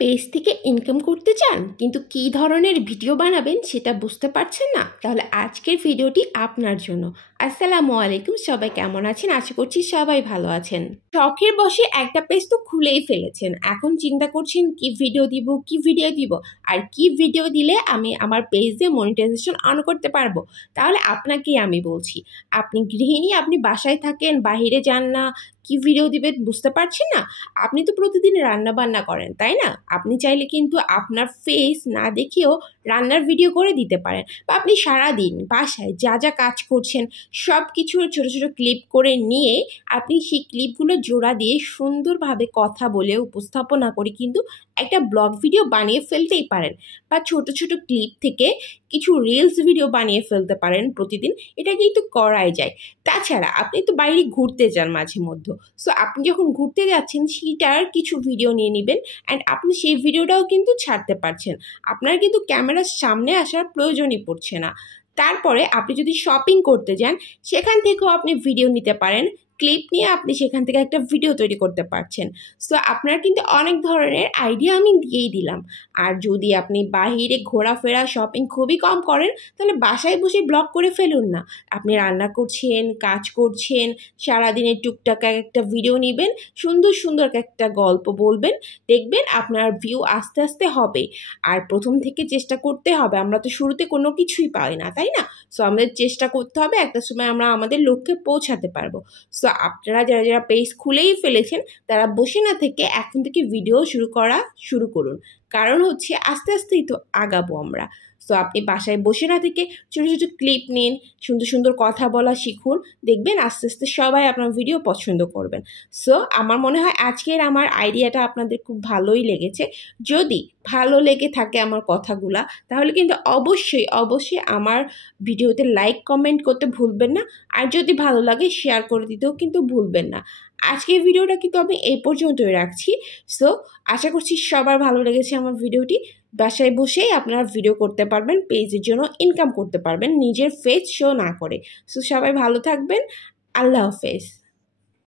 Page থেকে income করতে চান কিন্তু কী ধরনের ভিডিও বানাবেন সেটা বুঝতে পারছেন না? তাহলে আজকের ভিডিওটি আপনার জন্য। আসসালামু আলাইকুম, সবাই কেমন আছেন? আশা করছি সবাই ভালো আছেন। শখের বসে একটা পেজ তো খুলেই ফেলেছেন, এখন চিন্তা করছেন কি ভিডিও দিব আর কি ভিডিও দিলে আমি আমার পেজে মনিটাইজেশন অন করতে পারবো। তাহলে আপনাকেই আমি বলছি, আপনি গৃহিণী, আপনি বাসায় থাকেন, বাইরে যান না, কি ভিডিও দিবেন বুঝতে পারছেন না। আপনি তো প্রতিদিন রান্না বান্না করেন, তাই না? আপনি চাইলে কিন্তু আপনার ফেস না দেখেও রান্নার ভিডিও করে দিতে পারেন, বা আপনি সারাদিন বাসায় যা যা কাজ করছেন সব কিছুর ছোটো ছোটো ক্লিপ করে নিয়ে আপনি সেই ক্লিপগুলো জোড়া দিয়ে সুন্দরভাবে কথা বলে উপস্থাপনা করে কিন্তু একটা ব্লগ ভিডিও বানিয়ে ফেলতেই পারেন, বা ছোট ছোট ক্লিপ থেকে কিছু রিলস ভিডিও বানিয়ে ফেলতে পারেন প্রতিদিন। এটা কিন্তু করাই যায়। তাছাড়া আপনি তো বাইরে ঘুরতে যান মাঝে মধ্যে, সো আপনি যখন ঘুরতে যাচ্ছেন সেটার কিছু ভিডিও নিয়ে নেবেন, অ্যান্ড আপনি সেই ভিডিওটাও কিন্তু ছাড়তে পারছেন। আপনার কিন্তু ক্যামেরার সামনে আসার প্রয়োজনই পড়ছে না। তারপরে আপনি যদি শপিং করতে যান সেখান থেকেও আপনি ভিডিও নিতে পারেন, ক্লিপ নিয়ে আপনি সেখান থেকে একটা ভিডিও তৈরি করতে পারছেন। সো আপনার কিন্তু অনেক ধরনের আইডিয়া আমি দিয়েই দিলাম। আর যদি আপনি বাহিরে ঘোরাফেরা শপিং খুবই কম করেন তাহলে বাসায় বসে ব্লগ করে ফেলুন না। আপনি রান্না করছেন, কাজ করছেন, সারাদিনের টুকটাক একটা ভিডিও নেবেন, সুন্দর সুন্দর একটা গল্প বলবেন, দেখবেন আপনার ভিউ আস্তে আস্তে হবে। আর প্রথম থেকে চেষ্টা করতে হবে, আমরা তো শুরুতে কোনো কিছুই পাই না, তাই না? সো আমাদের চেষ্টা করতে হবে, একটা সময় আমরা আমাদের লক্ষ্যে পৌঁছাতে পারবো। সো আপনারা যারা যারা পেজ খুলেই ফেলেছেন তারা বসে না থেকে এখন থেকে ভিডিও শুরু করুন, কারণ হচ্ছে আস্তে আস্তেই তো আগাবো আমরা। সো আপনি বাসায় বসে না থেকে ছোটো ছোটো ক্লিপ নিন, সুন্দর সুন্দর কথা বলা শিখুন, দেখবেন আস্তে আস্তে সবাই আপনার ভিডিও পছন্দ করবেন। সো আমার মনে হয় আজকের আমার আইডিয়াটা আপনাদের খুব ভালোই লেগেছে। যদি ভালো লেগে থাকে আমার কথাগুলা, তাহলে কিন্তু অবশ্যই অবশ্যই আমার ভিডিওতে লাইক কমেন্ট করতে ভুলবেন না। আর যদি ভালো লাগে শেয়ার করে দিতেও কিন্তু ভুলবেন না। আজকের ভিডিওটা কিন্তু আমি এই পর্যন্তই রাখছি। সো আশা করছি সবার ভালো লেগেছে আমার ভিডিওটি। বাসায় বসেই আপনারা ভিডিও করতে পারবেন, পেজের জন্য ইনকাম করতে পারবেন নিজের ফেস শো না করে। সো সবাই ভালো থাকবেন। আল্লাহ হাফেজ।